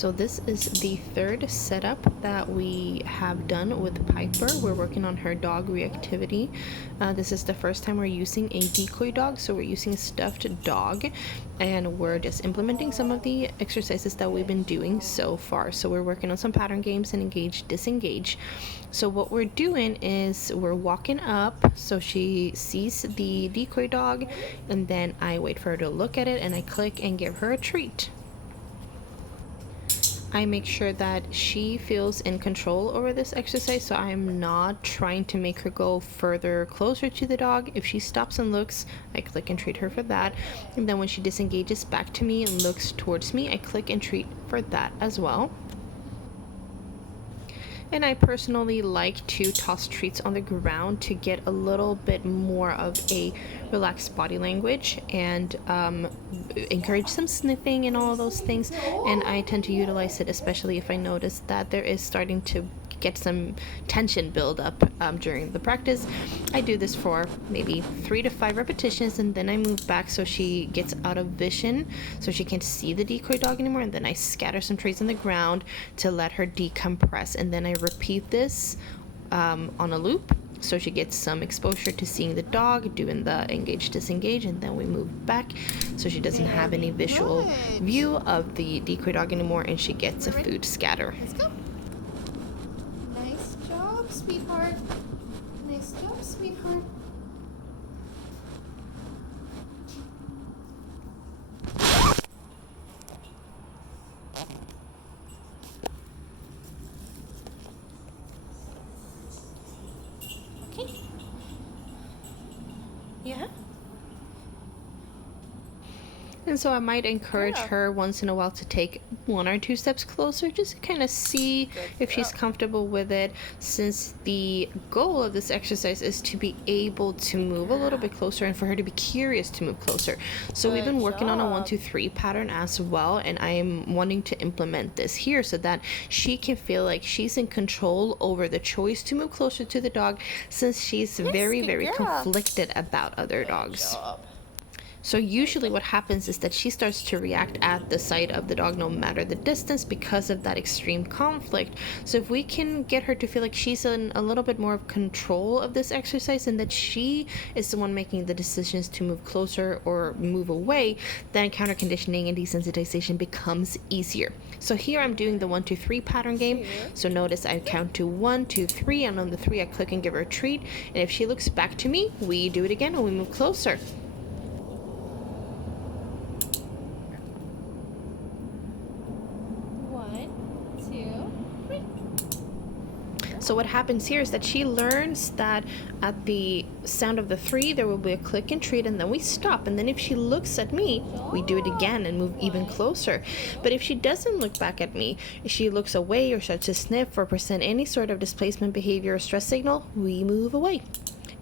So this is the third setup that we have done with Piper. We're working on her dog reactivity. This is the first time we're using a decoy dog, so we're using a stuffed dog, and we're just implementing some of the exercises that we've been doing so far. So we're working on some pattern games and engage, disengage. So what we're doing is we're walking up, so she sees the decoy dog, and then I wait for her to look at it and I click and give her a treat. I make sure that she feels in control over this exercise, so I'm not trying to make her go further closer to the dog. If she stops and looks, I click and treat her for that. And then when she disengages back to me and looks towards me, I click and treat for that as well. And I personally like to toss treats on the ground to get a little bit more of a relaxed body language and encourage some sniffing and all of those things. And I tend to utilize it, especially if I notice that there is starting to get some tension build up during the practice. I do this for maybe 3 to 5 repetitions, and then I move back so she gets out of vision, so she can't see the decoy dog anymore, and then I scatter some treats on the ground to let her decompress, and then I repeat this on a loop so she gets some exposure to seeing the dog, doing the engage disengage, and then we move back so she doesn't have any visual view of the decoy dog anymore, and she gets a food scatter. Let's go. Nice job, sweetheart. Nice job, sweetheart. Okay. Yeah. And so I might encourage her once in a while to take 1 or 2 steps closer just to kind of see if she's comfortable with it, since the goal of this exercise is to be able to move a little bit closer and for her to be curious to move closer. So we've been working on a 1, 2, 3 pattern as well, and I'm wanting to implement this here so that she can feel like she's in control over the choice to move closer to the dog, since she's very conflicted about other dogs. So usually what happens is that she starts to react at the sight of the dog no matter the distance because of that extreme conflict. So if we can get her to feel like she's in a little bit more of control of this exercise and that she is the one making the decisions to move closer or move away, then counter conditioning and desensitization becomes easier. So here I'm doing the 1, 2, 3 pattern game. So notice I count to 1, 2, 3, and on the 3 I click and give her a treat. And if she looks back to me, we do it again and we move closer. So what happens here is that she learns that at the sound of the 3 there will be a click and treat, and then we stop, and then if she looks at me we do it again and move even closer. But if she doesn't look back at me, if she looks away or starts to sniff or present any sort of displacement behavior or stress signal, we move away.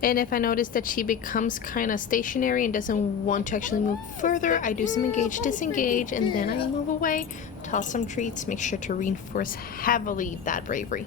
And if I notice that she becomes kind of stationary and doesn't want to actually move further, I do some engage, disengage, and then I move away, toss some treats, make sure to reinforce heavily that bravery.